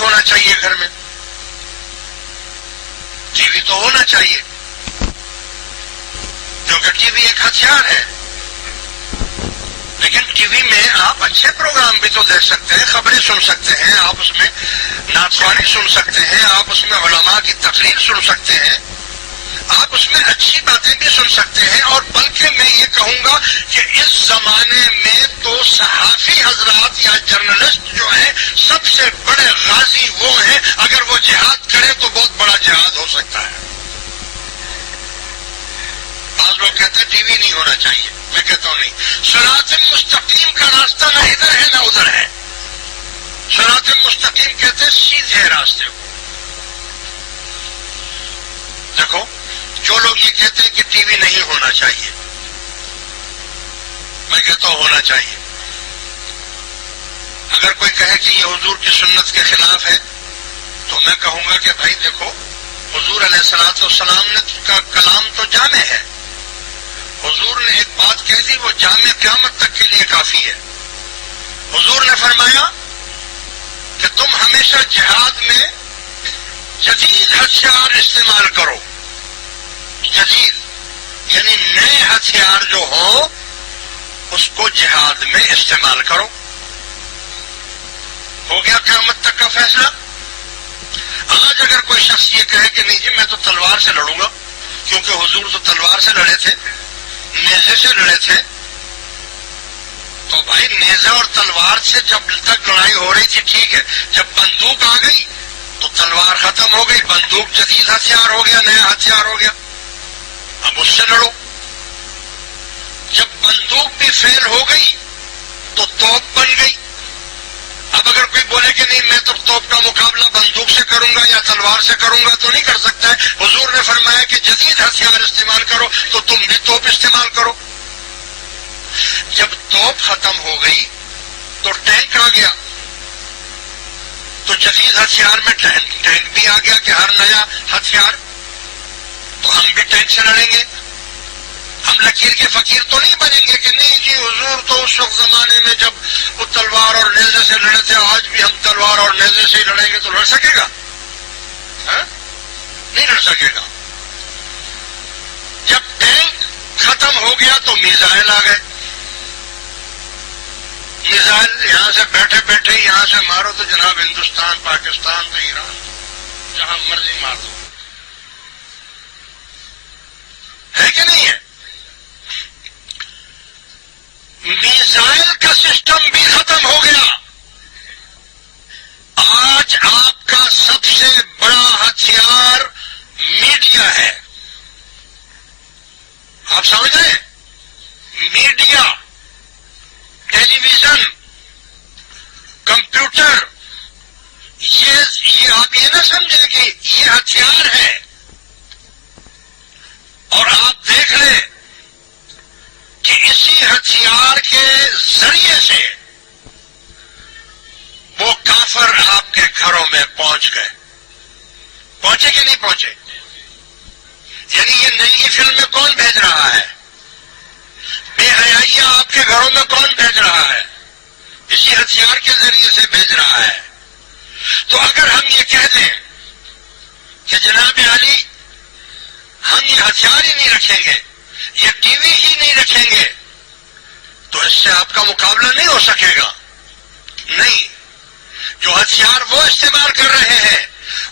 ہونا چاہیے گھر میں؟ ٹی وی تو ہونا چاہیے، کیونکہ ٹی وی ایک ہتھیار ہے. لیکن ٹی وی میں آپ اچھے پروگرام بھی تو دیکھ سکتے ہیں، خبریں سن سکتے ہیں، آپ اس میں نعت خوانی سن سکتے ہیں، آپ اس میں علماء کی تقریر سن سکتے ہیں، آپ اس میں اچھی باتیں بھی سن سکتے ہیں. اور بلکہ میں یہ کہوں گا کہ اس زمانے میں تو صحافی حضرات یا جرنلسٹ جو ہیں سب سے بڑے غازی وہ ہیں. اگر وہ جہاد کرے تو بہت بڑا جہاد ہو سکتا ہے. بعض لوگ کہتے ہیں ٹی وی نہیں ہونا چاہیے، میں کہتا ہوں نہیں. صراط مستقیم کا راستہ نہ ادھر ہے نہ ادھر ہے. صراط مستقیم کہتے ہیں سیدھے راستے کو. دیکھو جو لوگ یہ کہتے ہیں کہ ٹی وی نہیں ہونا چاہیے، میں کہتا ہوں ہونا چاہیے. اگر کوئی کہے کہ یہ حضور کی سنت کے خلاف ہے تو میں کہوں گا کہ بھائی دیکھو، حضور علیہ الصلوۃ والسلام نے کا کلام تو جامع ہے. حضور نے ایک بات کہہ دی، وہ جامع قیامت تک کے لیے کافی ہے. حضور نے فرمایا کہ تم ہمیشہ جہاد میں جدید ہتھیار استعمال کرو. جدید یعنی نئے ہتھیار جو ہوں اس کو جہاد میں استعمال کرو. ہو گیا قیامت تک کا فیصلہ. آج اگر کوئی شخص یہ کہے کہ نہیں جی میں تو تلوار سے لڑوں گا، کیونکہ حضور تو تلوار سے لڑے تھے، نیزے سے لڑے تھے، تو بھائی نیزے اور تلوار سے جب تک لڑائی ہو رہی تھی ٹھیک ہے، جب بندوق آ گئی تو تلوار ختم ہو گئی، بندوق جدید ہتھیار ہو گیا، نیا ہتھیار ہو گیا، اب اس سے لڑو. جب بندوق بھی فیل ہو گئی تو توپ بن گئی. اب اگر کوئی بولے کہ نہیں میں تو توپ کا مقابلہ بندوق سے کروں گا یا تلوار سے کروں گا تو نہیں کر سکتا ہے. حضور نے فرمایا کہ جدید ہتھیار استعمال کرو، تو تم بھی توپ استعمال کرو. جب توپ ختم ہو گئی تو ٹینک آ گیا، تو جدید ہتھیار میں ٹینک بھی آ گیا کہ ہر نیا ہتھیار، تو ہم بھی ٹینک سے لڑیں گے. ہم لکیر کے فقیر تو نہیں بنیں گے کہ نہیں جی حضور تو اس وقت زمانے میں جب وہ تلوار اور نیزے سے لڑے تھے، آج بھی ہم تلوار اور نیزے سے ہی لڑیں گے. تو لڑ سکے گا؟ نہیں لڑ سکے گا. جب ٹینک ختم ہو گیا تو میزائل آ گئے. میزائل یہاں سے بیٹھے بیٹھے یہاں سے مارو تو جناب ہندوستان، پاکستان تو ایران، جہاں مرضی مار دو. ہے کہ نہیں ہے؟ میزائل کا سسٹم بھی ختم ہو گیا. آج آپ کا سب سے بڑا ہتھیار میڈیا ہے. آپ سمجھ رہے ہیں؟ میڈیا، ٹیلی ویژن، کمپیوٹر، یہ آپ یہ نہ سمجھیں کہ یہ ہتھیار ہے. اور آپ دیکھ لیں کہ اسی ہتھیار کے ذریعے سے وہ کافر آپ کے گھروں میں پہنچ گئے. پہنچے کہ نہیں پہنچے؟ یعنی یہ نئی فلمیں کون بھیج رہا ہے؟ بے حیائیاں آپ کے گھروں میں کون بھیج رہا ہے؟ اسی ہتھیار کے ذریعے سے بھیج رہا ہے. تو اگر ہم یہ کہہ دیں کہ جناب علی ہم یہ ہتھیار ہی نہیں رکھیں گے، یہ ٹی وی ہی نہیں رکھیں گے، تو اس سے آپ کا مقابلہ نہیں ہو سکے گا. نہیں، جو ہتھیار وہ استعمال کر رہے ہیں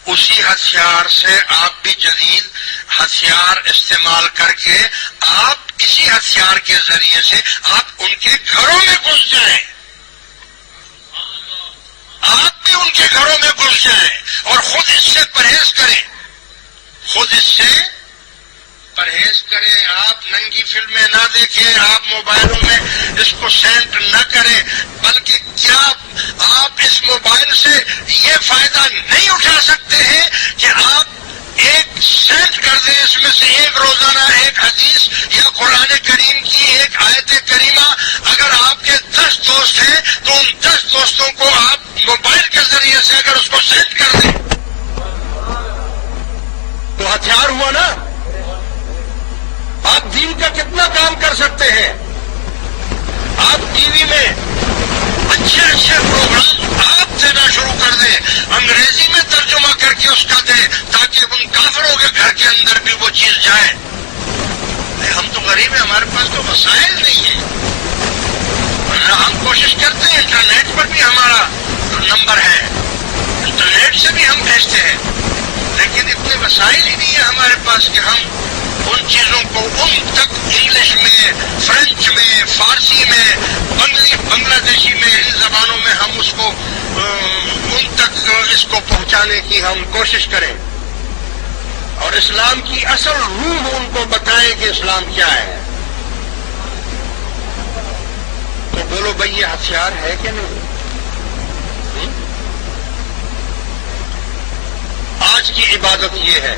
اسی ہتھیار سے آپ بھی جدید ہتھیار استعمال کر کے آپ اسی ہتھیار کے ذریعے سے آپ ان کے گھروں میں گھس جائیں. آپ بھی ان کے گھروں میں گھس جائیں اور خود اس سے پرہیز کریں. خود اس سے پرہیز کریں. آپ ننگی فلمیں نہ دیکھیں، آپ موبائلوں میں اس کو سینڈ نہ کریں، بلکہ کیا آپ اس موبائل سے یہ فائدہ نہیں اٹھا سکتے ہیں کہ آپ ایک سینڈ کر دیں، اس میں سے ایک روزانہ ایک حدیث یا قرآن کریم کی ایک آیت کریمہ. اگر آپ کے 10 دوست ہیں تو ان 10 دوستوں کو آپ موبائل کے ذریعے سے اگر اس کو سینڈ کر دیں تو ہتھیار ہوا نا. آپ دین کا کتنا کام کر سکتے ہیں. آپ ٹی وی میں اچھے اچھے پروگرام آپ دینا شروع کر دیں. انگریز اندر بھی وہ چیز جائے. ہم تو غریب ہیں, ہمارے پاس تو وسائل نہیں ہیں. ہم کوشش کرتے ہیں, انٹرنیٹ پر بھی ہمارا نمبر ہے, انٹرنیٹ سے بھی ہم بھیجتے ہیں, لیکن اتنے وسائل ہی نہیں ہیں ہمارے پاس کہ ہم ان چیزوں کو ان تک انگلش میں, فرینچ میں, فارسی میں, بنگلہ دیشی میں, ان زبانوں میں ہم اس کو ان تک اس کو پہنچانے کی ہم کوشش کریں, اور اسلام کی اصل روح ان کو بتائیں کہ اسلام کیا ہے. تو بولو بھائی یہ ہتھیار ہے کہ نہیں؟ آج کی عبادت یہ ہے